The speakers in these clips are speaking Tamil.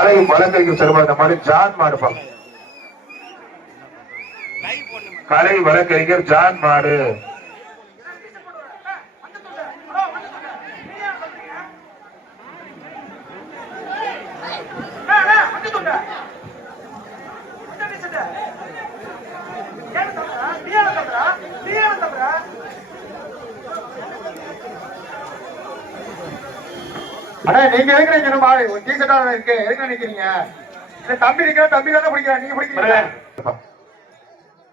அலையும் வழக்கறிஞர் சிறப்பாக அந்த மாதிரி ஜான் மாடுப்பாங்க. கலை வழக்கறிஞர் ஜான் மாடு அண்ணா நீங்க எதுக்கு ஒரு டீஷர்ட்டா இருக்கு எதுக்கு நினைக்கிறீங்க? தம்பி நிக்கிற தம்பி தானே பிடிக்கிறா, நீங்க பிடிக்கிறீங்க.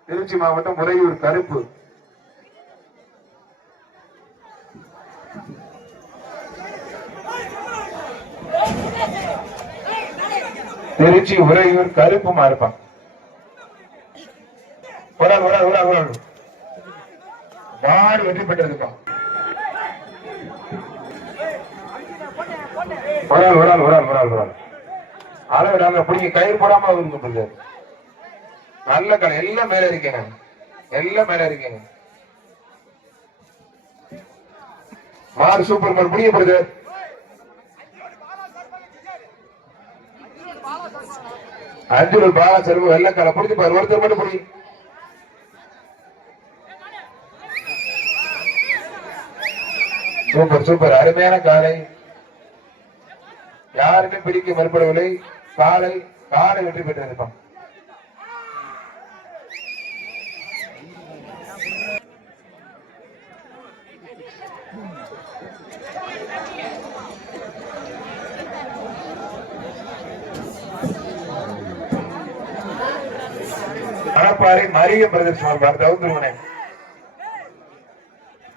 திருச்சி மாவட்டம் முறையூர் கருப்பு திருச்சி உறையூர் கருப்பு மாறுப்பான். மாடு வெற்றி பெற்றிருப்பான். அளவு பிடிக்க கயிறு போடாம இருக்கு. நல்ல கடை எல்லாம் மேல இருக்கேங்க, எல்லாம் மேல இருக்கேங்க. மாடு சூப்பர் மாடு பிடிக்கப்படுது. அஞ்சு பாலா செல்வம் வெள்ளக்கால பிடிச்சு பாரு, ஒருத்தர் மட்டும் பிடி. சூப்பர் சூப்பர் அருமையான காலை, யாருமே பிடிக்க மறுபடவில்லை. காலை காலை வெற்றி பெற்றிருப்பான். மணப்பாறை மரிய பிரதேசம் தவுந்துருவனே.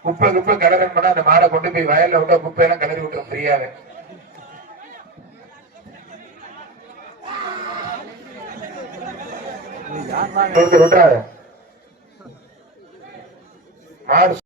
குப்பை குப்பை கடலன் பண்ணா அந்த மாடை கொண்டு போய் வயல்ல விட்டா குப்பை எல்லாம் கிளறி விட்டுரும் ஃப்ரீயாவே. மாடு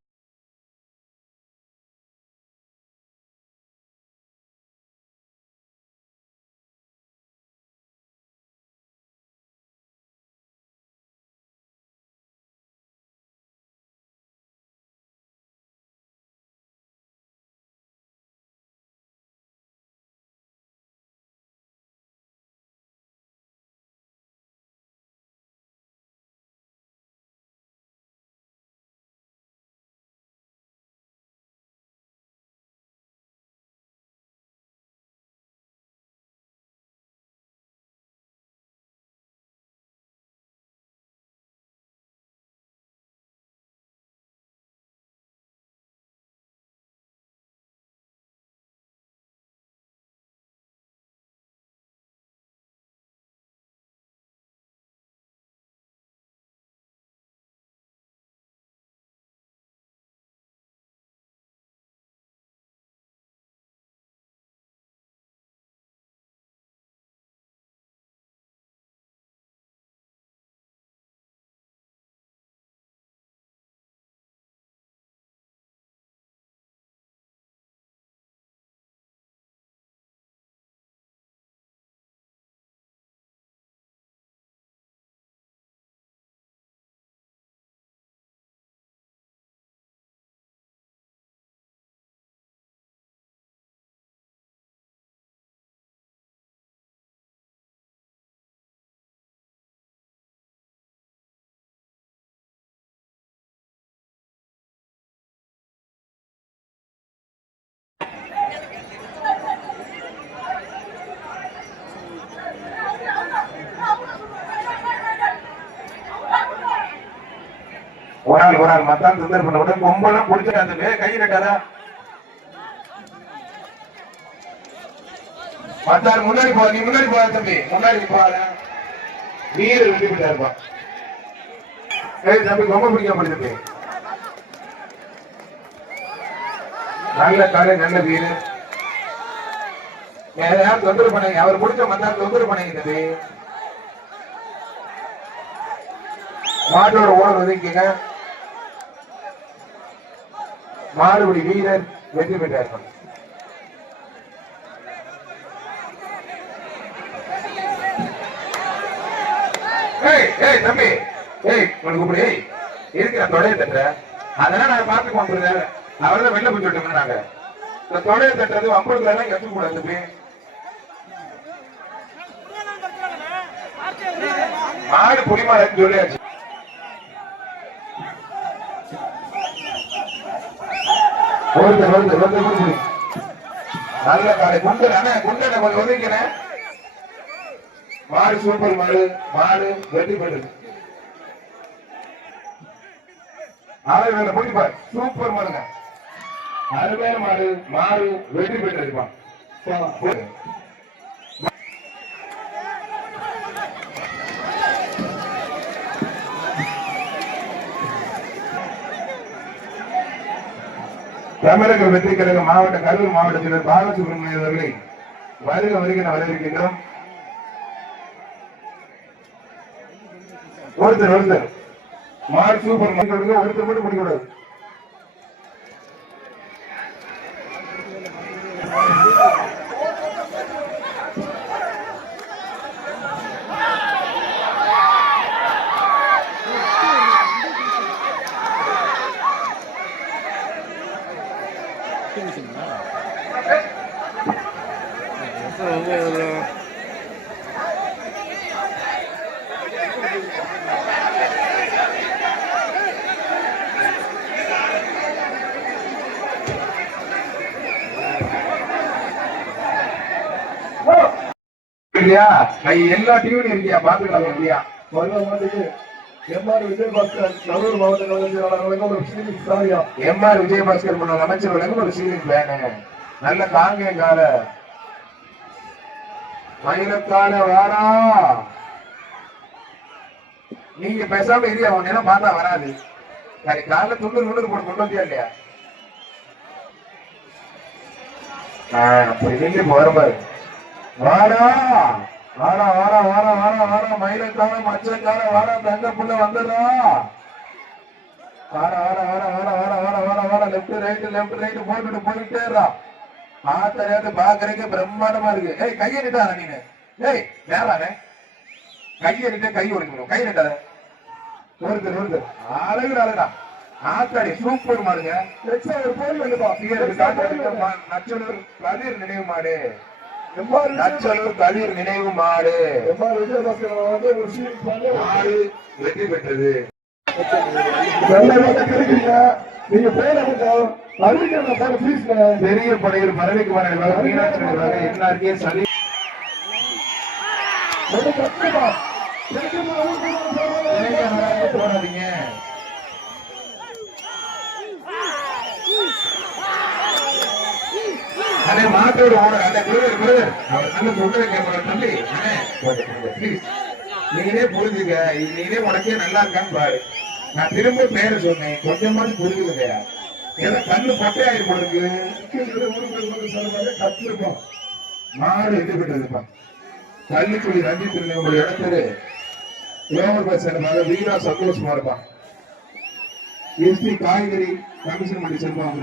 ஒரு ஆள் மத்தான் தொந்தரவு பண்ண உடனே கொம்பெல்லாம் குடிச்சிடாது, கை கட்டாத. மத்தான் முன்னாடி போ, நீ முன்னாடி போற தம்பி, முன்னாடி போற வீரர் வெட்டி விட்டா இருப்பான். தம்பி கொம்ப பிடிக்க முடியுது. நல்ல காலை நல்ல வீடு. யாரும் தொந்தரவு பண்ணாங்க, அவர் முடிச்ச மத்தான் தொந்தரவு பண்ணாங்க தம்பி. மாட்டோட ஓனர் ஒதுக்கிங்க. மாடுபடி வீரர் வெற்றி பெற்றார். தம்பி கூப்பிடு இருக்கிற தொடைய தட்டுற அதெல்லாம் நாங்க பார்த்து கொண்டிருந்தாரு. அவர்தான் வெளில போய் சொல்லிட்டோம். நாங்க இந்த தொடைய தட்டுறது அம்பளுக்கு எல்லாம் கற்றுக்க கூடாது தம்பி. மாடு புலிமாடு சொல்லியாச்சு. நல்ல காலை குண்டன கொஞ்சம் ஒதுக்கிறேன். மாடு சூப்பர் மாடு, மாடு வெற்றி பெற்றது. வேலை போய் சூப்பர் மாடுங்க, அருமையான மாடு, மாடு வெற்றி பெற்றிருப்பான். தமிழக வெற்றி கழக மாவட்ட கரூர் மாவட்டத்தினர் பாலசுப்ரமணியன் அவர்களை வருக வருக வரவேற்கின்றோம். ஒருத்தர் மாடு சூப்பர் ஒருத்தர் மட்டும் முடிக்கூடாது. இல்லையா எல்லா டிவியும் இருக்கியா பாத்துக்கலாம் இல்லையா? எம்ஆர் விஜயபாஸ்கர் கரூர் மாவட்ட எம்ஆர் விஜயபாஸ்கர் முன்னாள் அமைச்சர் ஒரு சீலிங் பிளானு நல்ல தாங்க கால மயிலக்கால வாடா. நீங்க பேசாம ஏரியா ஒன்னு பார்த்தா வராது. சரி காலைல 90 போட்டு கொண்டு வந்தியா இல்லையா? அப்படி நீங்க வரும்பாரு. வாடா வாடா வாடா வாடா வாடா வாடா மயிலக்கால மச்சக்கால வாடா தங்க புள்ள வந்துடுறா. வாடா வாடா வாடா வாடா வாடா வாடா வாடா வாடா லெப்ட் ரைட் போட்டுட்டேறா. ஆத்தரையாவது பாக்குறதுக்கு பிரம்மாண்டமா இருக்கு. ஏய் கையை நிட்டாத நீனு. ஏய் நேரானே கையை நிட்ட கை ஒடுக்கணும். கை நிட்டாத ஒருத்தர் அழகுடா. ஆத்தாடி சூப்பர் மாடுங்க. நச்சலூர் கதிர் நினைவு மாடு, நச்சலூர் கதிர் நினைவு மாடு, மாடு வெற்றி பெற்றது. நீங்க பெரிய படையில் பறவைக்கு மீனாட்சி எல்லாருக்கே சளி போடாதீங்க. அதே மாட்டோட ஓனர் அந்த நல்ல சொல்ற கேட்பாரு தம்பி. நீங்களே புரிஞ்சுக்க, நீங்களே உனக்கே நல்லா இருக்கான்னு பாரு. நான் திரும்ப பேரை சொன்னேன், கொஞ்சமாவது புரிஞ்சுக்கலையா? ஏதோ கண்ணு பொட்டையாயிரு போடுக்கு கத்துருப்போம். மாடு எட்டு பெற்றிருப்பான். கள்ளிக்குடி ரஞ்சித் உங்களுடைய இடத்துல யோகர் பஸ் வீரா சந்தோஷமா இருப்பான். எஸ்பி காய்கறி கமிஷன் பண்ணி செல்வாங்க.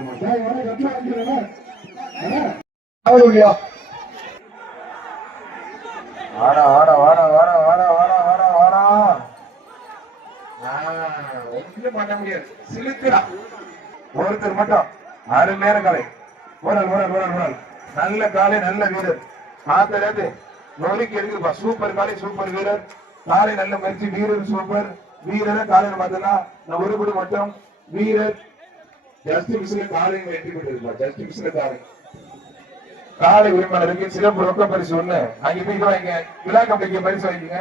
வாடா வாடா வாடா வாடா வாடா வாடா வாடா வாடா. ஒன்றும் பண்ண முடியாது, சிலுக்குறா. ஒருத்தர் மட்டும் அருமையான காலை, நல்ல காலை, நல்ல வீரர். ஆத்தரது நொறுக்கி எடுக்குப்பா. சூப்பர் காலை, சூப்பர் வீரர். காலை நல்ல முயற்சி, வீரர் சூப்பர். வீரரை காலையில பார்த்தா ஒரு குடி மட்டும் வீரர் ஜஸ்ட் மிஸ்ல காலையும் வெற்றி பெற்றிருப்பா. ஜஸ்ட் மிஸ்ல காலை உரிமையாளருக்கு சிறப்பு ரொக்க பரிசு ஒண்ணு அங்க போய் வாங்க. விழா கம்பெனிக்கு பரிசு வாங்கிங்க.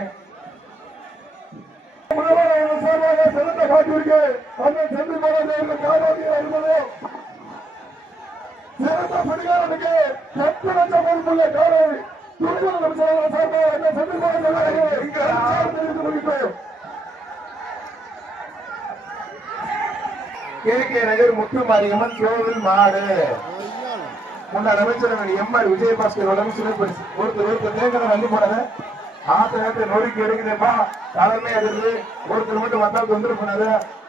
கே நகர் முத்து மாரியம்மன் கோவில் மாடு முன்னாள் அமைச்சர் எம்ஆர் விஜயபாஸ்கர் சிறப்பரிசு. ஒருத்தர் தேங்காய் அள்ளி போனத ஆத்த நொறுக்கி எடுக்குதுப்பா. தலைமை அதிர்வு. ஒருத்தர் மட்டும் வந்தா தொந்தரவு பண்ணாத.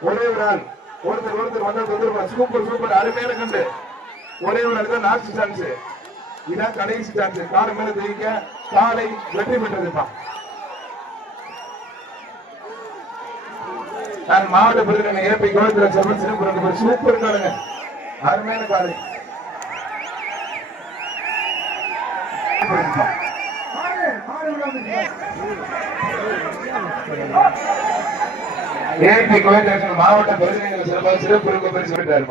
ஒரே ஒரு ஆள் ஒருத்தர் வந்தா தொந்தரவு பண்ண. சூப்பர் அருமையான கண்டு. ஒரே ஒரு ஆள் தான் லாஸ்ட் சான்ஸ். இதான் கடைசி சான்ஸ். காலை மேல தெரிவிக்க காலை வெற்றி பெற்றதுப்பா. நான் மாவட்ட பிரதிநிதி ஏபி கோவிந்தராஜ் சிறப்பு சூப்பர் காலுங்க, அருமையான காலை. ஏபி கோயம்பேடு மாவட்ட பிரதிநிதிகள் சிறப்பாக சிறப்பு பரிசு பெற்றார்.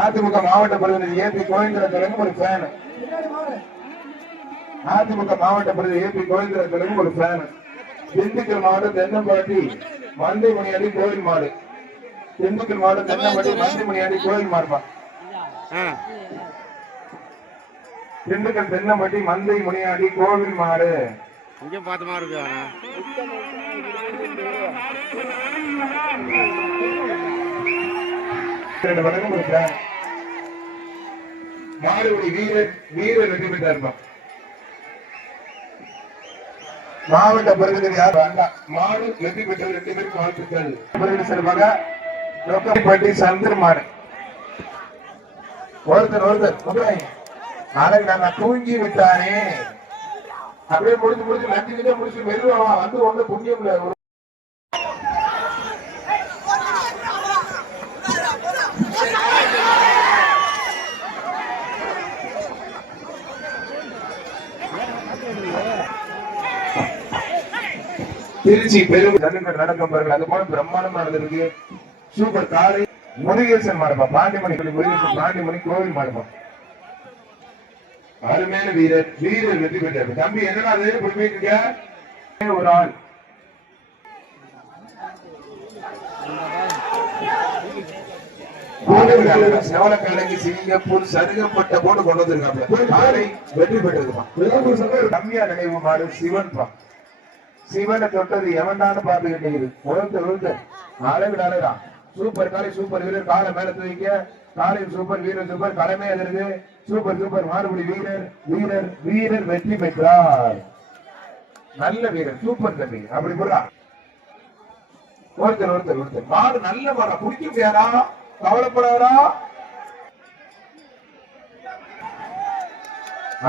அதிமுக மாவட்ட பிரதிநிதி ஏபி கோவிந்தராஜனுக்கு ஒரு ஃபேன். அதிமுக மாவட்ட பிரதிநிதி ஏபி கோவிந்தராஜனுக்கு ஒரு ஃபேன். திண்டுக்கல் மாவட்டம் தென்னம்பாட்டி மந்தை மணியாடி கோவில் மாடு. திண்டுக்கல் மாவட்டம் தென்னம்பாட்டி மந்தை மணியாடி கோவில் மாடுப்பா. திண்டுக்கல் தென்னம்பட்டி மந்தை மணியாடி கோவில் மாடு. இங்க பாத்தமா இருக்கு. மாடுபடி வீரர் வெற்றி பெற்றார். மாவட்ட பிரதிநிதி யார் வேண்டாம். மாடு வெற்றி பெற்ற 2 பேருக்கு வாழ்த்துக்கள். பிரதிநிதி சார்பாக லோக்கம்பட்டி சந்திரமாடு. ஒருத்தர் நாளைக்கு நான் தூங்கி விட்டானே அப்படியே முடிச்சு 5 நிமிஷம் முடிச்சு மெதுவா வந்து ஒண்ணு புண்ணியம் இல்ல. திருச்சி பெரும் ஜல்லிக்கட்டு நடக்கும் பாருங்கள். அது போல பிரம்மாண்டம் நடந்திருக்கு. சூப்பர் காலை முருகேசன் மாடுப்பா. பாண்டிமணி முருகேசன் பாண்டிமணி கோவில் மாடுப்பா. அருமையான வீரர் வெற்றி பெற்றார். தம்பி என்னடா அது புடிமைக்கு ஒரு ஆள் செவலக்காலைக்கு சிங்கப்பூர் சருகப்பட்ட போட்டு கொண்டு வந்திருக்காங்க. காலை வெற்றி பெற்றிருக்கான். கம்மியா நினைவு மாடு சிவன்பா. சிவனை தொட்டது எவன்டான்னு பாத்துக்கிட்டு ஒருத்தர் அழகுடாலதான். சூப்பர் காலை சூப்பர் வீரர். காலை மேல தூக்க காலை சூப்பர் வீரர் சூப்பர். கடமை எதற்கு சூப்பர் மாறுபடி வீரர் வெற்றி பெற்றார். நல்ல வீரர் சூப்பர் தம்பி. அப்படி போடுறா ஒருத்தர் மாடு நல்ல மாடா குடிக்க முடியாதா கவலைப்படாதா.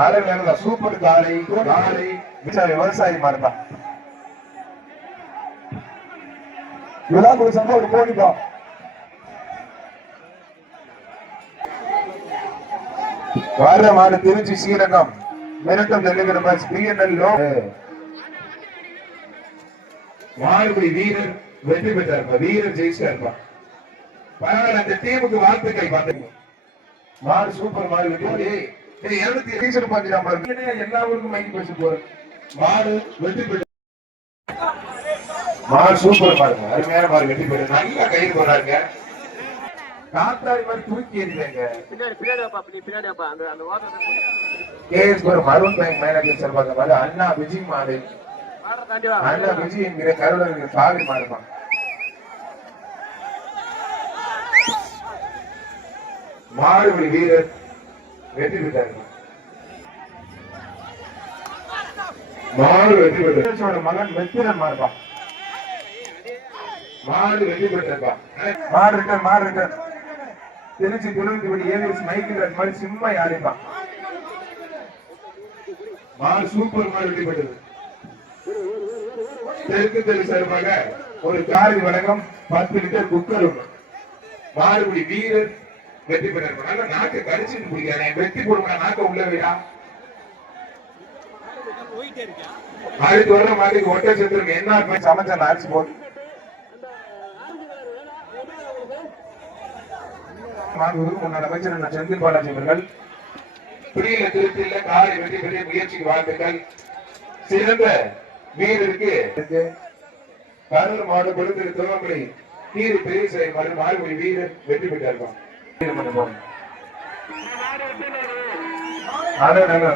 அழகு சூப்பர் காலை விவசாயி மாடுதான். ஒரு கோடிப்பா. வர மாடு திருச்சி ஸ்ரீரங்கம் மிரட்டம் ஜல்லிக்கட்டு மேட்ச் பிஎன்எல் மாடுபடி வீரர் வெற்றி பெற்றார். வீரர் ஜெயிச்சார்ப்பா. பரவாயில்ல. அந்த டீமுக்கு வாழ்த்துக்கள். பாத்துங்க மாடு சூப்பர் மாடு வெற்றி. எல்லா ஊருக்கும் மைக்கு பேச போறேன். மாடு வெற்றி பெற்ற மாடு சூப்பர் பாருங்க. அருமையான மாடு வெற்றி பெற்ற. நல்லா கயிறு போறாங்க. காத்தாடி மாதிரி தூக்கி எறிங்க. மருண் பேங்க் மேனேஜர் சார்பாக அண்ணா விஜய் மாடு. அண்ணா விஜய் என்கிற கருடர் சாவி மாடுமா. மாடுபடி வீரர் வெற்றி பெற்றார். மாடு வெற்றி பெற்ற மகன் வெற்றிரன் மாடுப்பா. மாடு வெற்றி பெற்றப்பா. மாடு ரிட்டர் திருச்சி துணுக்குபடி ஏவிஎஸ் மைக்கேல் மாதிரி சிம்மா யாரிப்பா. மாடு சூப்பர் மாடு வெற்றி பெற்றது. தெற்கு தெரு சார்பாக ஒரு காரி வழக்கம் 10 லிட்டர் குக்கர். மாடுபடி வீரர் வெற்றி பெற்றார். நாக்கு கடிச்சுட்டு பிடிக்காத வெற்றி போடுங்க. நாக்க உள்ள வைடா. அடுத்து வர மாதிரி ஒட்டை சத்திரம் என்ன சமைச்சா அரிசி போட்டு முன்னாள் அமைச்சர் செந்தில் பாலாஜி அவர்கள் பிடியில திருத்தில காலை வெற்றி பெரிய முயற்சிக்கு வாழ்த்துக்கள். சிறந்த வீரருக்கு கரூர் மாடு கொடுத்த துவங்களை கீரி பெரிய சிலை மாறுபடி வீரர் வெற்றி பெற்றார்கள்.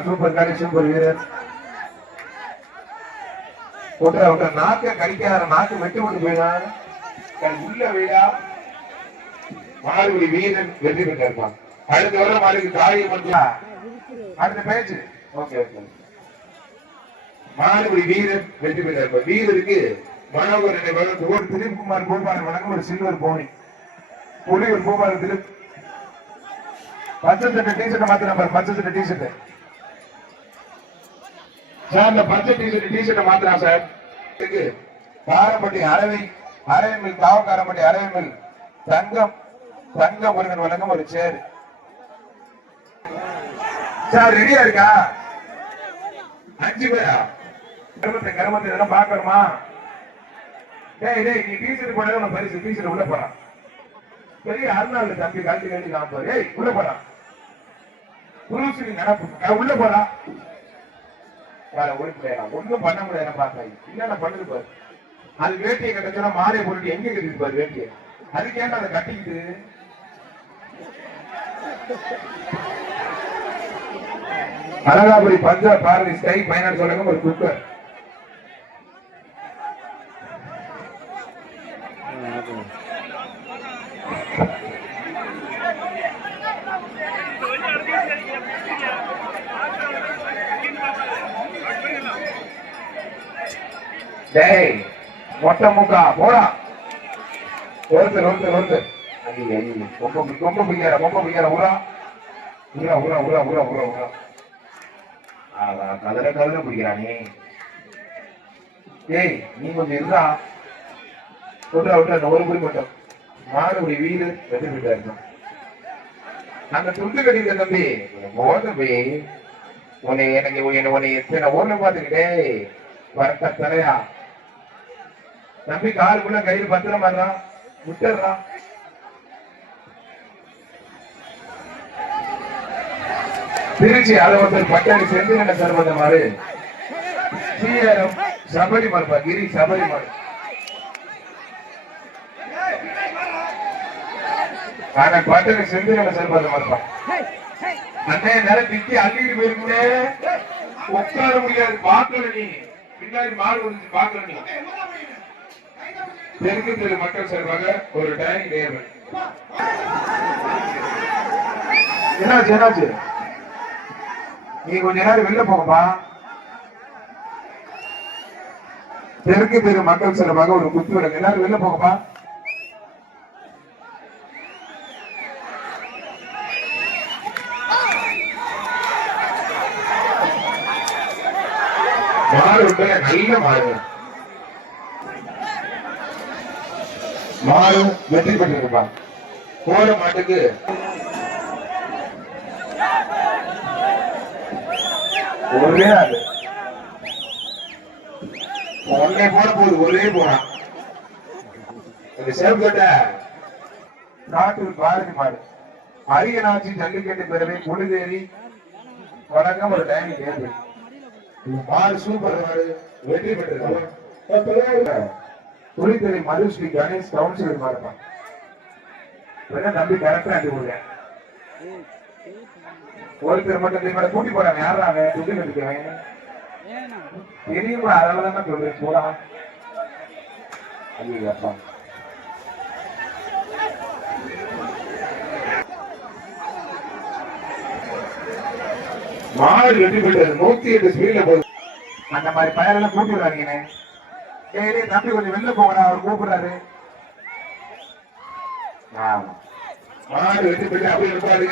சூப்பர் காரி சூப்பர் வீரர். நாக்க கடிக்காத நாக்கு வெட்டு கொண்டு போயிடான் உள்ள வீடா. மாறுபடி வீரன் வெற்றி பெற்றிருப்பான். அடுத்த வர மாடுக்கு காரியம் அடுத்த பேச்சு. மாறுபடி வீரன் வெற்றி பெற்றிருப்பான். வீரருக்கு மனோகர் ஒரு திலீப் குமார் பூபாலன் வழங்கும் ஒரு சில்வர் போனி. புலியூர் பூபாலன் திலீப் பச்சை சட்டை டிஷர்ட் மாத்த நம்பர் பச்சை சட்டை டிஷர்ட் சார் இந்த பச்சை டிஷர்ட் மாத்திரம் சார். காரப்பட்டி அரவிமில் காவக்காரப்பட்டி அரவிமில் தங்க முருகன் வழங்கும் ஒரு சேர். சார் ரெடியா இருக்கா? 5 பேரா? கருமத்தை இதெல்லாம் பாக்கணுமா? டேய் நீ டிஷர்ட் போனது உனக்கு பரிசு. டிஷர்ட் உள்ள போறான். பெரிய அருணாள் தம்பி கழட்டி காமிப்பாரு. ஏய் உள்ள போறான். உள்ள போறான். ஒண்ணும் பண்ண முடியாது. பார்த்தா என்ன பண்ணுது பாரு. அது வேட்டியை கட்டச்சோன்னா மாலையை போட்டுட்டு எங்க கட்டிட்டு பாரு வேட்டியை. அதுக்கேண்டா அதை கட்டிக்கிட்டு அழகாபுரி பஞ்சாப் பாரதி ஸ்கை பைனான்ஸ் வழங்கும் ஒரு குக்கர். டேய் மொட்டை முக்கா போடா. ஒருத்தர் ரொம்ப பிடிக்கார உரா கதற பிடிக்கிறானே. ஏய் நீ கொஞ்சம் இருந்தா விட்டு ஒரு புடி மட்டும் மாடுபடி வீடு வெற்றி போயிட்டா இருக்கும். அந்த துண்டு கட்டிருக்க தம்பி தம்பி உன்னை எத்தனை ஊர்ல பாத்துக்கிட்டே வரட்ட தலையா தம்பி. காலுக்குள்ள கையில் பத்திரமா இருந்தான் விட்டுறான். திருச்சி அளவத்தர் பட்டாளி சேர்ந்து என்ன சர்வந்த மாறு சீரம் சபரிமலை கிரி சபரிமலை பட்டாளி சேர்ந்து என்ன சர்வந்த மாறுப்பான். அண்ணே நேரம் திக்கி அள்ளிட்டு போயிருக்கே உட்கார முடியாது. பாக்கல நீ பின்னாடி மாடு வந்து பாக்கல நீ. தெற்கு தெரு மக்கள் சார்பாக ஒரு டைனிங் டேபிள். என்னாச்சு? நீ கொஞ்ச நேரம் வெளில போகப்பா. தெற்கு தெரு மக்கள் சார்பாக ஒரு குத்து விளக்கு. எல்லாரும் வெளில போகப்பா. நல்ல மாடு வெற்றி பெற்றிருப்பான். போற மாட்டுக்கு ஒரே ஆளு ஒன்னே போட போகுது. ஒரே போறான். சேவ் நாட்டில் பாரதி மாடு அரியநாச்சி ஜல்லிக்கட்டு பேரவை கொடிதேறி வழங்கும் ஒரு டைனிங் டேபிள். மாடு சூப்பர் மாடு வெற்றி பெற்றிருக்கான். புலித்தலை மதுஸ்ரீ கணேஷ் கவுன்சிலர் மாறுப்பான். தம்பி கரெக்டா அனுப்பிடுங்க. ஒருத்தர் மட்டும் கூட்டி போறாங்க. யாராங்க துண்டு கட்டிக்கிறேன் தெரியுமா? அதனாலதான் சொல்றேன் போடா. அப்பா மாடு வெற்றி பெற்றது. 108 ஸ்பீட்ல போகுது. அந்த மாதிரி பயரெல்லாம் கூட்டி விடுறாங்க. தம்பி கொஞ்சம் வெளில போகணும். அவர் கூப்பிடுறாரு. மாடு வெற்றி பெற்று அப்படி இருப்பாரு.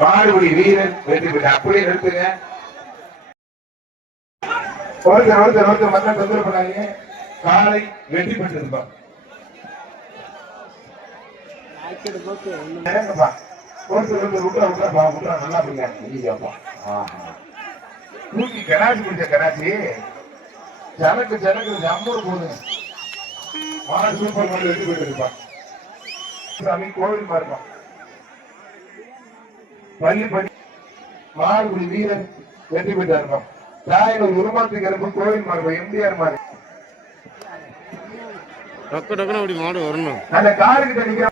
மாடுபடி வீரன் வெற்றி பெற்று அப்படியே நிறுத்துங்க. ஒருத்தர் மக்கள் தொந்தரவு பண்ணாங்க. காலை வெற்றி பெற்றிருப்பான். நல்லா பிடிக்காப்பா. தூக்கி கராச்சி பிடிச்ச கராச்சி ஜனக்கு ஜம்பூர் போகுது. மாடு சூப்பர் மாடு வெற்றி பெற்றிருப்பான். சாமி கோவில் மாறுப்பான். பள்ளி மாடுபடி வீரன் வெற்றி பெற்றிருப்பான். தாயின் ஒரு உருமாத்துக்கு இருப்ப கோவில் மாறுப்பான். எம்டிஆர் மாறு அப்படி மாடு வரணும். அந்த காருக்கு நிக்கிற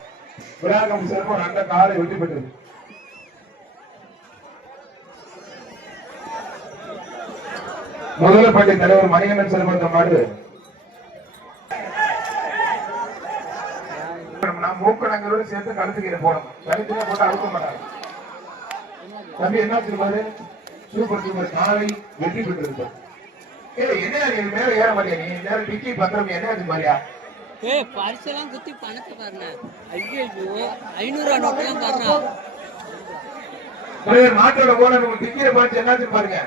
விராகம் சிறப்பான அந்த காரை வெற்றி பெற்றது. முதலப்பட்டி தலைவர் மணிகண்டன் செல்வந்த மாடு மூக்கணங்களோடு சேர்த்து கழுத்துக்கீரை போடணும். கழுத்துல போட்டு அழுத்த மாட்டாங்க. தம்பி என்ன சொல்லுவாரு? சூப்பர் காலை வெற்றி பெற்றிருப்பார். என்ன நீ மேல ஏற மாட்டியா? நீ நேரம் டிக்கி பத்திரம் என்ன அது மாதிரியா? பரிசெல்லாம் குத்தி பணத்தை பாருங்க. ஐயோ 500 நோட்டெல்லாம் பாருங்க. மாட்டோட ஓனர் உங்களுக்கு திக்கிற பாச்சு என்னாச்சு பாருங்க.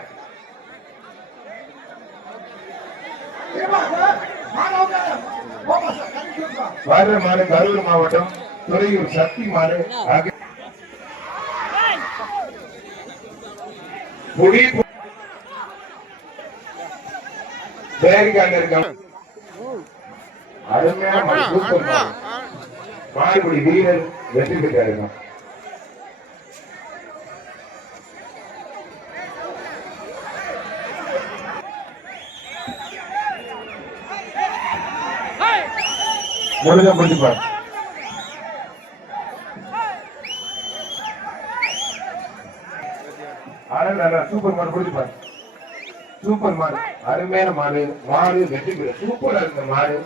வர்ற மாடு கரூர் மாவட்டம் துறையூர் சக்தி மாடு அருமையான மாடுபடி வீரர் வெற்றி பெற்றாருங்க. முடிஞ்சா முடிச்சுப்பார். சூப்பர் மாடு முடிச்சுப்பார். சூப்பர் மாடு அருமையான மாடு. மாடு வெற்றி பெற சூப்பரா இருந்த மாடு.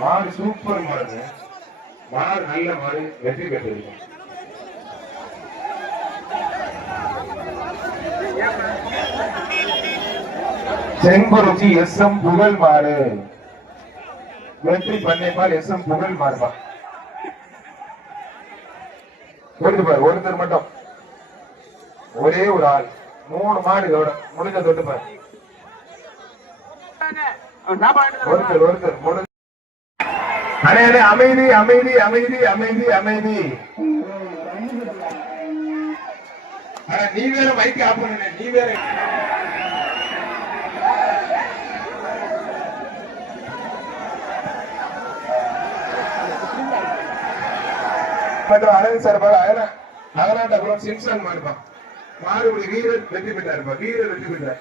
மாடு சூப்பர் மாடு. மாடு நல்ல மாடு வெற்றி பெற்றிருக்கு. செங்குறிச்சி எஸ் எம் புகழ் மாடு வெற்றி பண்ணைப்பால் எஸ் எம் புகழ் மாடுபா. பாரு ஒருத்தர் மட்டும் ஒரே ஒரு ஆள் 3 மாடு முடிஞ்ச தொட்டுப்பார். ஒருத்தர் ஒருத்தர் முடிஞ்ச அமைதி அமைதி அமைதி அமைதி அமைதி. நீ வேற மைக்கு ஆஃப் பண்ணு. நீ வேற அழகு சார்பாக அகலாண்டபுரம் சிம்சன் மாடுப்பான். மாடுபடி வீரர் வெற்றி பெற்றாருப்பா. வீரர் வெற்றி பெற்றார்.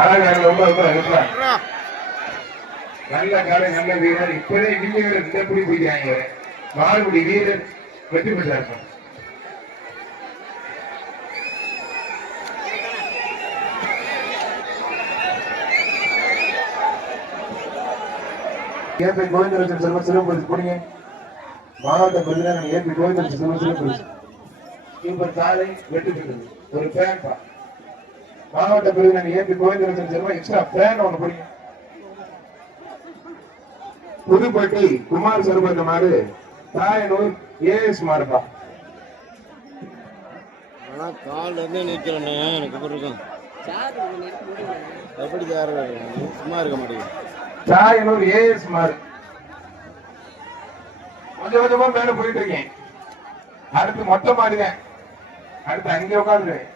அழகாக ரொம்ப ரொம்ப நல்ல காலை நல்ல வீரர். இப்பவே இவங்க இந்த புடி பிடிக்கிறாங்க. மாடுபடி வீரர் வெற்றி பெற்றாருப்பா. ஏபி கோவிந்தராஜன் செல்வம் சிறப்பு போனீங்க. மாவட்ட பிரதிநிதி ஏபி கோவிந்தராஜன் செல்வம் சிறப்பு சூப்பர் காலை வெற்றி பெற்றது. ஒரு ஃபேன் பா. மாவட்ட பிரதிநிதி ஏபி கோவிந்தராஜன் செல்வம் எக்ஸ்ட்ரா ஃபேன் ஒன்று போனீங்க. புதுப்பட்டி குமார் சர்பந்த மாடு தாயனூர் ஏஎஸ் மாடுப்பா. கால் வந்து நிற்கிறேன்னு எனக்கு இருக்கும். எப்படி சும்மா இருக்க மாட்டேங்குது. தாயனூர் ஏஎஸ் மாடு கொஞ்சம் கொஞ்சமா மேல போயிட்டு இருக்கேன். அடுத்து மொட்டை மாடுவேன். அடுத்து அங்கே உட்காந்துருவேன்.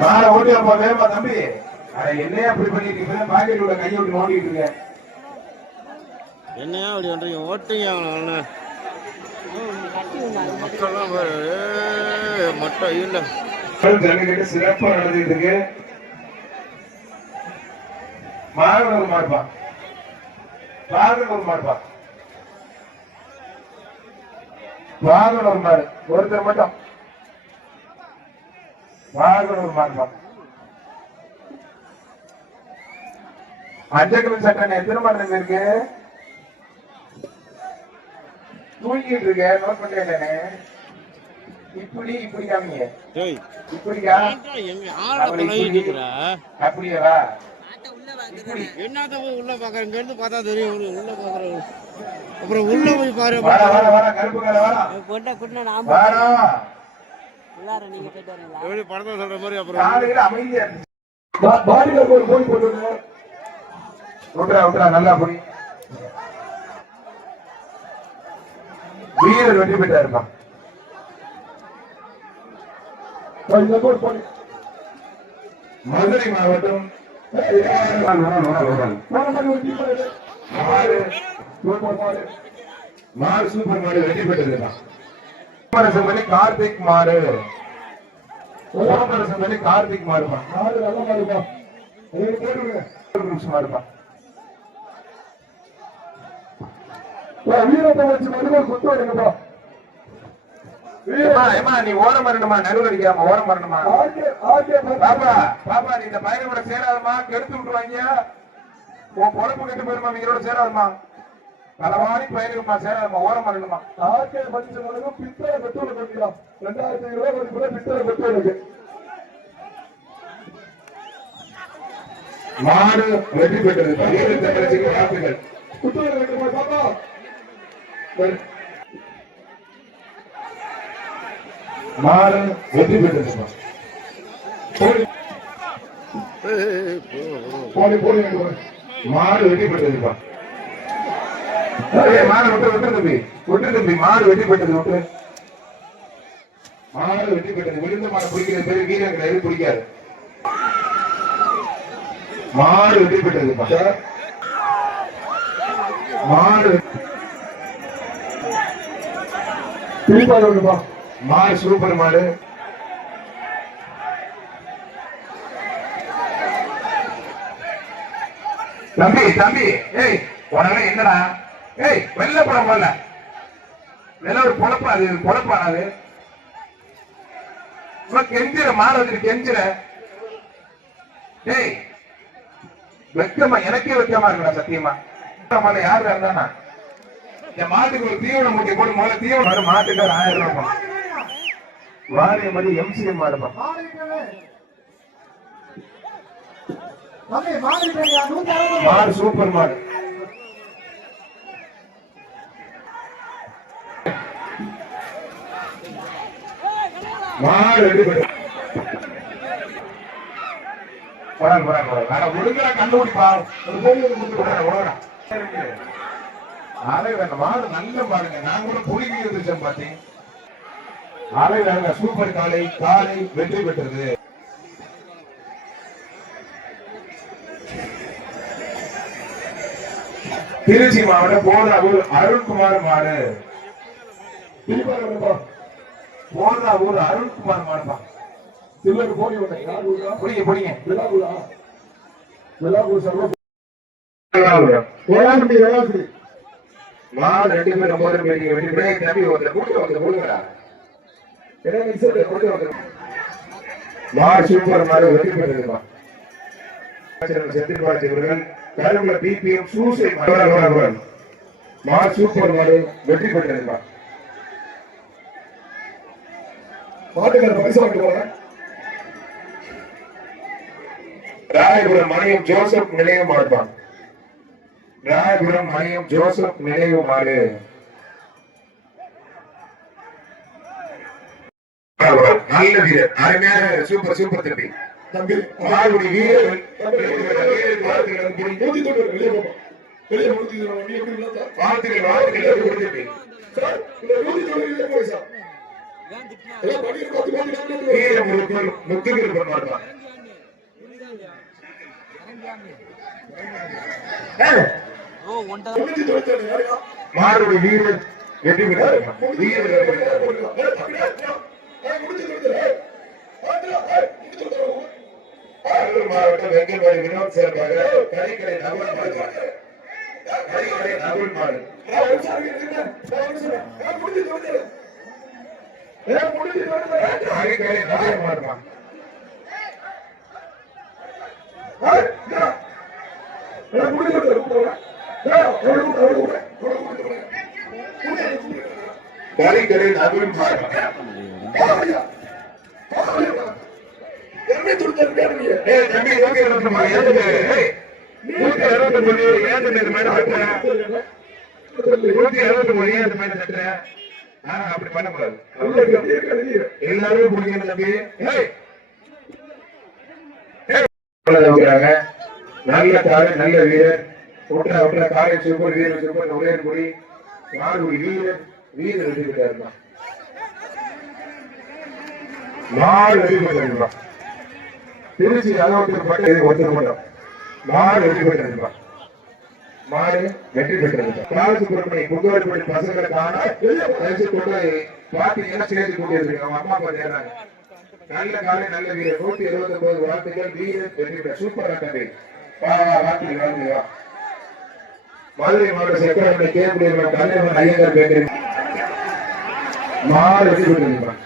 மாலை ஓட்டி அப்பா வேமா தம்பி. என்னையா அப்படி பண்ணிட்டு இருக்க? பாக்கெட் உள்ள கையை விட்டு நோண்டிட்டு இருக்க. என்னையா அப்படி பண்றீங்க? ஓட்டுங்க மக்கள்லாம் மொட்டை இல்ல. ஜல்லிக்கட்டு சிறப்பா நடந்துட்டு இருக்கு. மாகனூர் மாடுப்பா. மாகனூர் மாடுப்பா. மாகனூர் மாடு ஒருத்தர் மட்டும். மாகனூர் மாடுப்பா. அஞ்சக்கிழமை சட்டம் எத்தனை மாடு இருக்கு? தூங்கிட்டு இருக்க. நோட் பண்ணிட்டேனே. இப்படி இப்படி காமிங்க. இப்படியா? அப்படியா? என்னத்த உள்ள பாக்குறேன். இங்க இருந்து பார்த்தா தெரியும். உள்ள பாக்குறேன். அப்புறம் உள்ள போய் பாரு. கருப்பு கடை எப்படி படத்தை சொல்ற மாதிரி. அப்புறம் அமைதியா ஒரு போய் போட்டு நல்லா போய் வீரர் வெற்றி பெற்றாருப்பா. மதுரை மாவட்டம் மாடு சூப்பர் மாடு வெற்றி பெற்றிருக்கான். கார்த்திக் மாடு. கார்த்திக் மாடுப்பா. மாடு நல்ல மாடுப்பா. மாடுப்பா. வீரத்தை வச்சு மட்டும் குத்து வருங்கப்பா. ஏம்மா, ஏம்மா, நீ ஓரம் வரணுமா, நடுவில் அடிக்காம ஓரம் வரணுமா. பாப்பா, பாப்பா, நீ இந்த பையனை கூட சேராதம்மா, கெடுத்து விட்டுருவாங்க. உன் பொழப்பு கெட்டு போயிருமா, நீங்களோட சேராதம்மா. பலவாரி பயிருமா, சேராதம்மா, ஓரம் வரணுமா. பித்தளை பெட்ரோல் கொடுக்கலாம். 2500 ரூபாய் பித்தளை பெட்ரோலுக்கு. மாடு வெற்றி பெற்றது. வாழ்த்துக்கள். மாடு வெற்றி பெற்றது. மாடு வெற்றி பெற்றதுப்பா. மாடு விட்டு தம்பி, விட்டு தம்பி, மாடு வெற்றி பெற்றது. விட்டு மாடு வெற்றி பெற்றது. விழுந்த மாடு பிடிக்கிற பேரு வீரர்கள் எது பிடிக்காது. மாடு வெற்றி பெற்றதுப்பா. மாடு மாடு சூப்பர் மாடு. தம்பி தம்பி, ஏய் உடனே என்னடா, ஏய் வெள்ள படம் போல வெள்ள ஒரு பொழப்பா, அது பொழப்பானது. கெஞ்சிர மாடு வந்து கெஞ்சிர. ஏய் வெக்கமா, எனக்கே வெக்கமா இருக்கா சத்தியமா. யாரு இருந்தானா இந்த மாட்டுக்கு ஒரு தீவனம் மூட்டை போட்டு முதல்ல தீவனம் மாட்டுக்கு 1000 ரூபாய் வாரிய மாதிரி எம்சிஎம் மாடுப்பா. மாடு சூப்பர் மாடு. மாடு ஒழுங்கா கண்டுபிடிப்பா. மாடு நல்ல பாருங்க. நான் கூட புலிகி இருந்துச்சேன் பாத்தீங்க. அலை வேங்க சூப்பர் காலை. காலை வெற்றி பெற்றது. திருச்சி மாவட்டம் போதாவூர் அருண்குமார் மாடு. போதாவூர் அருண்குமார் மாடுப்பா. புடிங்க புடிங்க. மாடு 2 பேர் 9 பேருக்கு வெற்றி பெற்று. தம்பி ஒரு கூட்டு வந்து கொடுங்கடா. மாடு சூப்பர் மாடு வெற்றி பெற்றதுப்பா. செந்தில்பாளையவர்கள் கரும்புல பிபிஎம் சூசை மாடு சூப்பர் மாடு வெற்றி பெற்றதுப்பா. ராயபுரம் மணியம் ஜோசப் நினைவு மாடுப்பான். ராயபுரம் மணியம் ஜோசப் நினைவு மாடு. நல்ல வீரர், அருமையான சூப்பர் சூப்பர் தம்பி. மாடுடைய வீரர்கள் முத்துக்கு மாட்டான். மாடுடைய வீரர் வெற்றி பெற்றார். மாவட்டம் வெங்கல்வாடி வினோத் சார்பாக கறிக்கடை நகுல் மாடு. கறிக்கடை நகுல் மாடு. கறிக்கடை நகுல் மாடுமா. கறிக்கடை நகுல் மாடு. அப்படி பண்ணக்கூடாது. எல்லாரும் பிடிக்கணும் தம்பி. நல்ல காலை நல்ல வீரர். விட்டுற காலை சூப்பர் வீரர். சூப்பர் உடையன்குடி மாடுகுடி வீரர். வீரர் வெற்றி பெற்றாருமா. மாடு வெற்றி பெற்றாருமா. திருச்சி அளவுக்கு பட்டு ஒருத்தர் மட்டும் மாடு வெற்றி பெற்றிருப்பா. மாடு வெற்றி பெற்றிருப்பா. பாலசுப்ரமணி புகழ்படி பசங்களுக்கான கொண்டு பாத்தீங்கன்னா சேர்த்து கொண்டிருக்காங்க. அவங்க அம்மா அப்பா சேர்றாங்க. நல்ல காலை நல்ல வீரர். 179 வார்த்தைகள். வீரர் வெற்றி பெற்ற சூப்பர் ஆட்டை வார்த்தைகள் வாழ்ந்துவா. மதுரை மாவட்ட செக்ரட்டரி கேபிள் ஐயங்கார் பேட்டரி மாடு வெற்றி பெற்றிருப்பான்.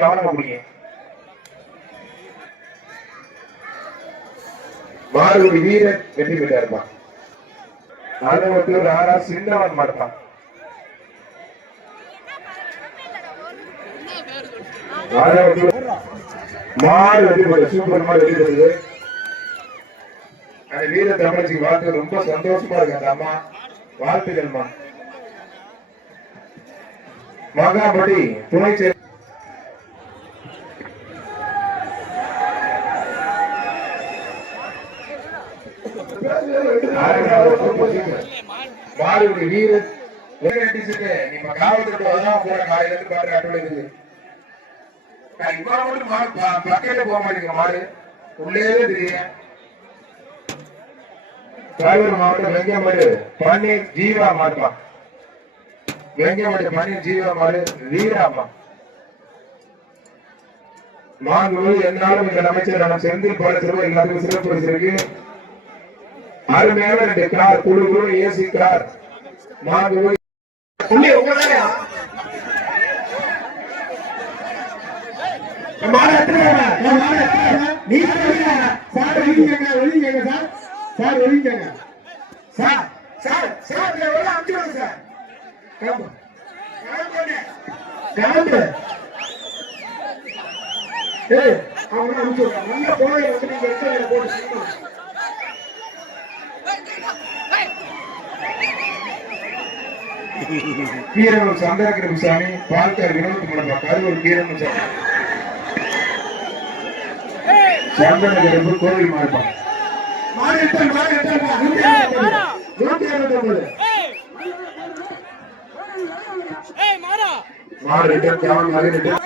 கவனமா முடியும். மாடுபடி வீரன் வெற்றி பெற்றிருப்பான். அறுபத்தூர் ஆறா சின்னவன் மாடுப்பான். மாடு வெற்றி பெற்ற சூப்பர் மாடு வெற்றி பெற்றது. அந்த வீர தமிழச்சிக்கு வாழ்த்து ரொம்ப சந்தோஷமா இருக்கு. அந்த அம்மா வாழ்த்துக்கள்மா. மகாபடி துணை மாடுபடி வீரன் நீங்க காவல்துறை போற காலையில இருந்து பாட்டு அட்டோல இருக்குது. இவ்வளவு பக்கெட்டு போக மாட்டேங்க. மாடு உள்ளே தெரியும். ராயபுரம் மாவட்டம் வெங்கமேடு பன்னீர் ஜீவா மாடுப்பா. வெங்கமேடு பன்னீர் ஜீவா மாடு வீராமா. மாண்பு என்னாலும் இந்த அமைச்சர் செந்தில் பாலத்திற்கு எல்லாத்துக்கும் சிறப்பு பரிசு. அருமையான 2 கார் குழு ஏசி கார் மாண்பு வீரர்கள் சந்திரகிருஷ்ணசாமி பால்கர் வினோத் மண்டபம் கரூர் வீரன் சந்திரகிருப்பு கோவில் மாடுப்பான். மாடு ரிட்டர்ன் கேவன் மாதிரி ரிட்டர்ன்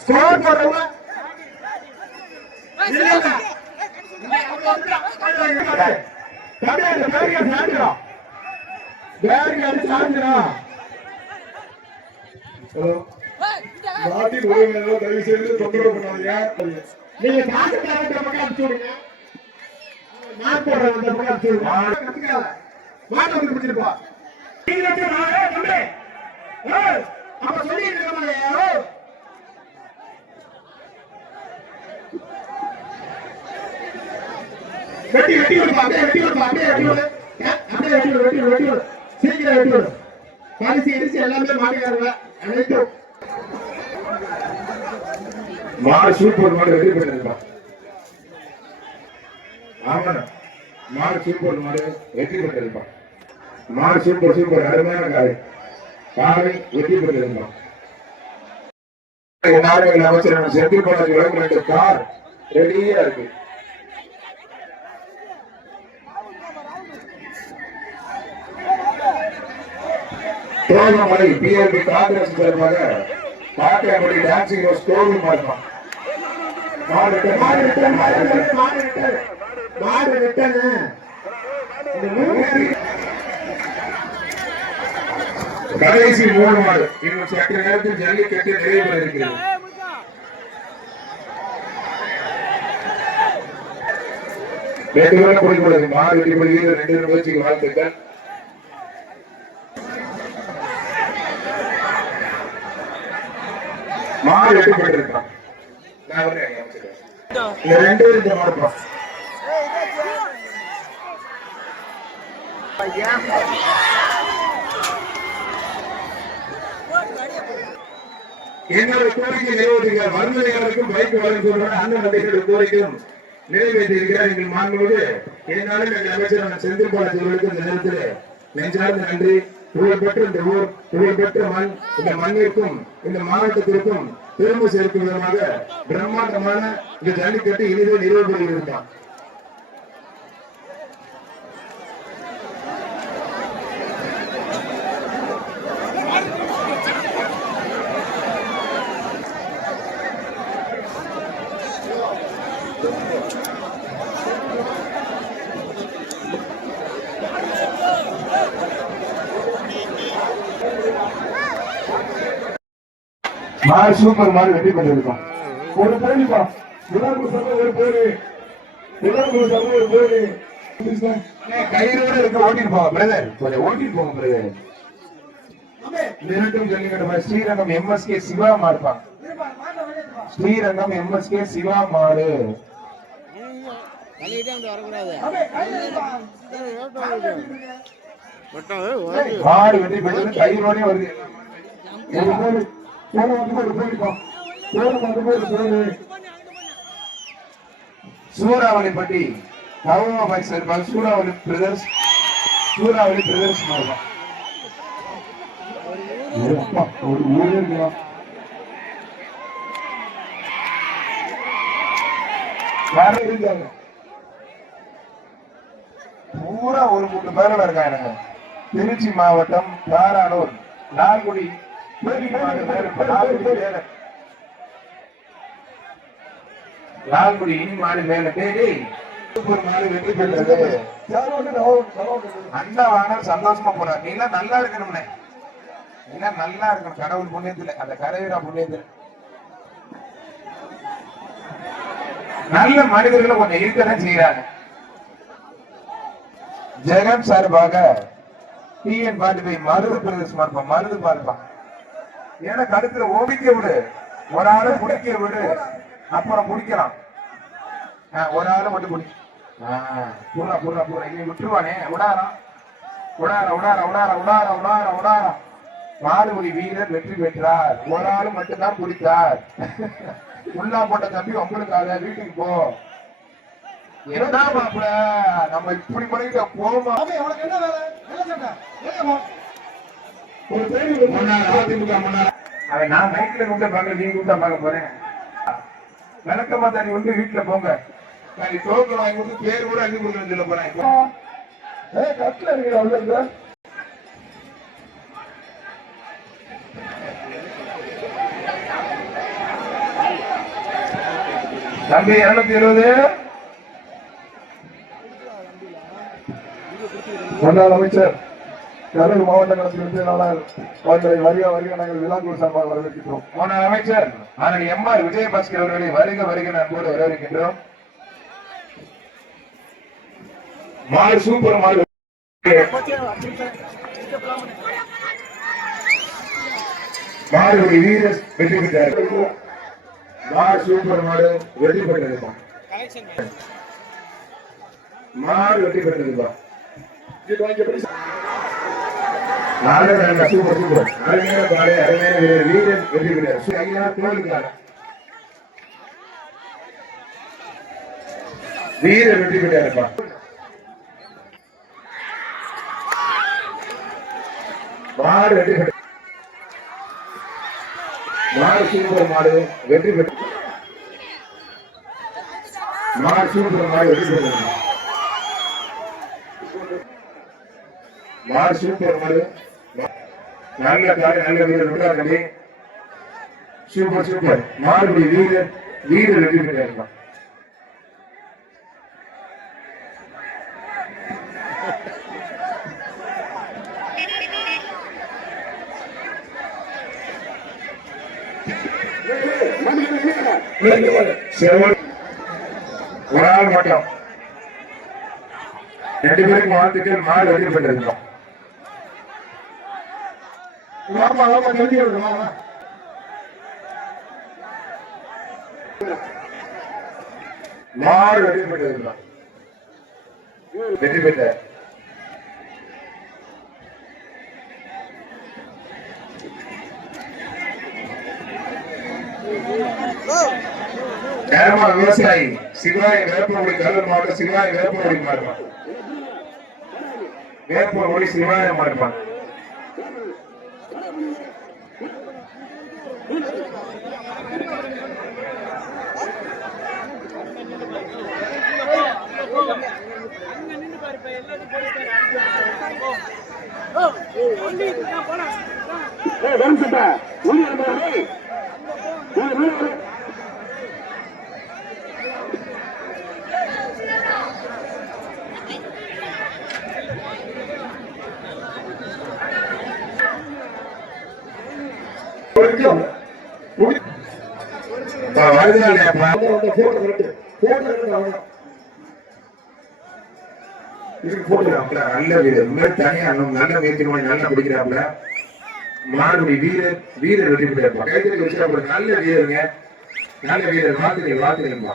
ஸ்கோர் போடுறவங்க நாட்டின் உறவினர்கள் தயவு செய்து தொந்தரவு பண்ணாதீங்க. நீங்க நாட்டு பக்கம் அனுப்பிச்சு விடுங்க. நான் போடுறேன் அந்த பக்கம் அனுப்பிச்சு விடுங்க. மாட்டை வந்து பிடிச்சிருப்பா. அப்ப சொல்லி வெட்டி வெட்டி விடுப்பா. அப்படியே வெட்டி விடுப்பா. அப்படியே வெட்டி விடு. அப்படியே வெட்டி விடு. வெட்டி விடு. வெட்டி விடு. சீக்கிரம் வெட்டி விடு. பரிசு எரிசி எல்லாமே மாட்டிக்காருங்க. அனைத்தும் மாடு சூப்பர் மாடு வெற்றி பெற்றிருப்பான். ஆமா மாடு சூப்பர் மாடு வெற்றி பெற்றிருப்பான். மாடு சூப்பர் சூப்பர் அருமையான காலை காலை வெற்றி பெற்றிருப்பான். நாடுகள் அமைச்சர் செந்தில் பாலாஜி 2 கார் ரெடியா இருக்கு. தோகமலை பிஆர்பி காங்கிரஸ் சார்பாக பாட்டியாபடி டான்சிங் ரோஸ் கோவில் மாடுப்பான். கடைசி 3 மாடு இன்னும் சற்று நேரத்தில் ஜல்லிக்கட்டு நிறைவு இருக்கிறது. வேண்டுமென குறிப்பிடுவது மாடு வெட்டிப்படுகிற 2 நிகழ்ச்சிக்கு வாழ்த்துக்கள். மாடு வெட்டப்பட்டிருக்கான். என்னோட கோரிக்கை நிறைவேற்றுகிறார். மருந்துகளுக்கும் பைக் வழங்க அண்ணன் நம்பிக்கையோட கோரிக்கையும் நிறைவேற்றியிருக்கிறார். எங்கள் மாண்புமிகு என்னாலும் எங்கள் அமைச்சர் செந்தில் பாலாஜி அவர்களுக்கு இந்த நேரத்தில் நெஞ்சார்ந்த நன்றி. புகழ்பெற்ற இந்த ஊர் புகழ்பெற்ற மண் இந்த மண்ணிற்கும் இந்த மாவட்டத்திற்கும் பெருமை சேர்க்கும் விதமாக பிரம்மாண்டமான இந்த ஜல்லிக்கட்டு இனிதே நிறைவு பெறுகிறார். மாடு சூப்பர் மாடு வெற்றி பெற்றிருக்கோம். ஒரு போலிப்பா விழாக்குழு சபை ஒரு போலி விழாக்குழு சபை ஒரு போலி கயிறோட இருக்க ஓட்டிட்டு போங்க பிரதர் கொஞ்சம் ஓட்டிட்டு போங்க பிரதர் இரண்டும் ஜல்லிக்கட்டு ஸ்ரீரங்கம் எம்எஸ்கே சிவா மாடுப்பாங்க ஸ்ரீரங்கம் எம்எஸ்கே சிவா மாடு தள்ளிட்டே வந்து வரக்கூடாது மாடு வெற்றி பெற்றது கயிறோட வருது ஒரு போலி போன வந்து ஒரு போலிப்பா போன வந்து ஒரு போலி சூறாவளிப்பட்டி நவமா பாய் சார் சூறாவளி பிரதர்ஸ் மாறுபா ஒரு ஊரே இருக்கலாம் இருக்காங்க பூரா ஒரு கூட்டு பேரில் இருக்காங்க திருச்சி மாவட்டம் தாரானூர் லால்குடி லால்குடி இனி மாடு மேல தேடி மாடு வெற்றி பெற்றது அண்ணா வாங்க சந்தோஷமா போறாரு நீ எல்லாம் நல்லா இருக்கணும்னே எல்லாம் நல்லா இருக்கணும் கடவுள் புண்ணியத்துல அந்த கரையூரா புண்ணியத்துல நல்ல மனிதர்களும் கொஞ்சம் இருக்கதான் செய்யறாங்க ஜெகன் சார்பாக டிஎன் பாட்டு மருது பிரதேசமா இருப்பான் மருது பார்ப்பான் ஏன்னா கருத்துல ஓடிக்க விடு ஒரு ஆளு முடிக்க விடு அப்புறம் முடிக்கலாம் ஒரு ஆளு மட்டும் முடி புறா புறா புறா இங்க விட்டுருவானே உடாரம் உடாரம் மாடுபடி வீரர் வெற்றி பெற்றார் ஒரு ஆளு மட்டும்தான் பிடித்தார் உள்ளா போட்ட தம்பி உங்களுக்காக வீட்டுக்கு போ என்ன மாப்பிள நம்ம இப்படி பண்ணிட்டு போமா அவன் நான் மைக்ல கூப்பிட்ட பார்க்க நீங்க கூப்பிட்டா பார்க்க போறேன் விளக்கமா தண்ணி வந்து வீட்டுல போங்க நான் டோக்கன் வாங்கி கொடுத்து பேர் கூட அள்ளி கொடுக்க சொல்ல போறேன் கட்டில இருக்கிற தம்பி 270 முன்னாள் அமைச்சர் கரூர் மாவட்ட களத்திலிருந்து அவர்களை வருக நாங்கள் விழாக்குழு சார்பாக வரவேற்கின்றோம். முன்னாள் அமைச்சர் ஆனால் எம்ஆர் விஜயபாஸ்கர் அவர்களை வருக அன்போடு வரவேற்கின்றோம். மாடு சூப்பர் மாடு மாடு வீரர் வெற்றி பெற்றார். மாடு சூப்பர் மாடு வெற்றி பெற்றதுப்பா. மாடு வெற்றி பெற்றதுப்பா. சூப்பர் சூப்பர் அருமையான பாடு அருமையான வீரர் வெற்றி பெற்றார். வீரர் வெற்றி பெற்றாருப்பா. மாடு வெற்றி பெற்ற மாடு சூப்பர் மாடு வெற்றி பெற்ற மாடு சூப்பர் மாடு வெற்றி பெற்ற மாடு சூப்பர் மாடு நல்ல காடு நல்ல வீரர் விட்டாங்க. சூப்பர் சூப்பர் மாடு வீரர் வீரர் வெற்றி பெற்றாருப்பா. ஒரு ஆள் மட்டும் 2 பேருக்கு வாழ்த்துக்கள். மாடு வெற்றி பெற்றிருக்கோம். மாடு வெற்றி பெற்றிருக்கோம். வெற்றி பெற்ற விவசாயி சிவாய் வேப்பமொழி கல்லூர் மாவட்டம் சிவாய் வேப்பமொழி மாறுப்பான். வேப்பமொழி சிவாய மாறுப்பான். வருதுப்பா. போட்டுக்கிறாப்ல நல்ல வீரர் தனியா நல்ல முயற்சி பண்ணி நல்லா பிடிக்கிறாப்ல மாறுபடி வீரர் வெற்றி பெற்றாப்பா கைத்தறி வச்சு நல்ல வீரருங்க நல்ல வீரர் வாழ்த்துக்கள்ப்பா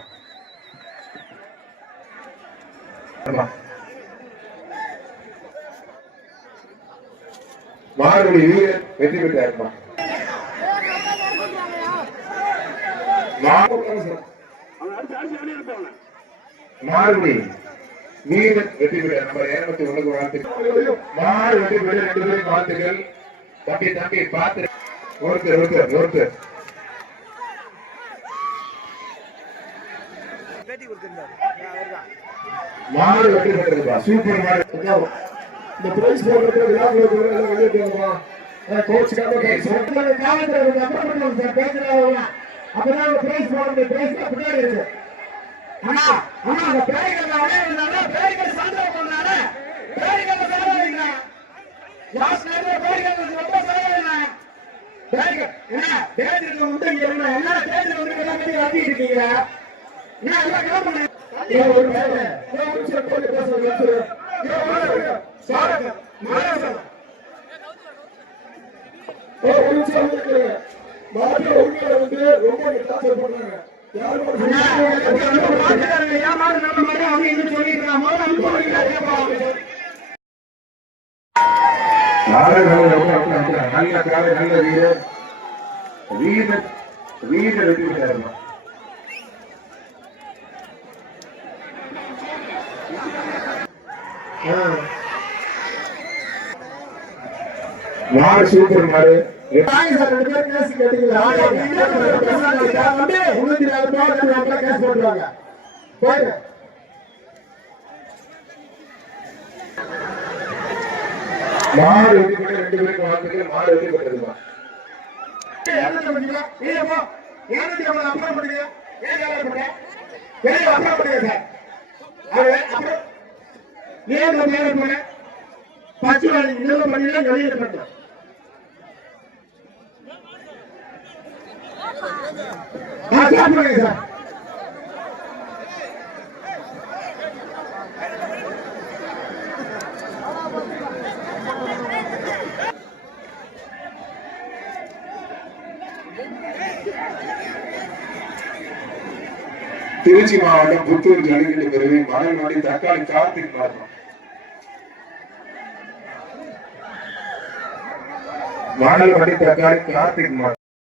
மாறுபடி வீரர் வெற்றி பெற்றாருப்பா மாறுபடி வீரர் வெற்றி பெற்றார் நம்பர் 201 வாழ்த்துக்கள் மாறு வெற்றி பெற்ற 2 பேருக்கு வாழ்த்துக்கள் தம்பி பார்த்து ஒருத்தர் மாறு வெற்றி பெற்றதுப்பா சூப்பர் மாறு இந்த பிரைஸ் போடுறது விளையாடுறதுப்பா கோச்சுக்காக அப்பதான் பிரைஸ் போடுறது பிரைஸ் அப்படியே இருக்கு ஆனா அந்த பேரிகள் பேரிகள் சாதனை பண்ணாரு பேரிகள் சாதனை லாஸ்ட் நேரத்துல பேரிகள் ரொம்ப சாதனை பேரிகள் என்ன பேரிகள் வந்து என்ன என்ன பேரிகள் வந்து எல்லாம் கட்டி கட்டிட்டு இருக்கீங்க என்ன எல்லாம் கிளம்ப பண்ணு ஒரு நிமிஷம் போட்டு பேசுறது சார் மாயா ஒரு நிமிஷம் மாயா உங்களை வந்து ரொம்ப டார்ச்சர் பண்றாங்க நல்ல வீரர் வெற்றி பெற்றார் மாறு சூப்பர் மாறு மாறு வெற்றி பெற்ற 2 பேருக்கு வாழ்த்துக்கள் மாறு வெற்றி பெற்றதுமா திருச்சி மாவட்டம் புத்தூர் ஜல்லிக்கட்டு பிரிவு மணல்வாடி தக்காளி கார்த்திக் மாவட்டம் மணல்வாடி தக்காளி கார்த்திக் மாவட்டம்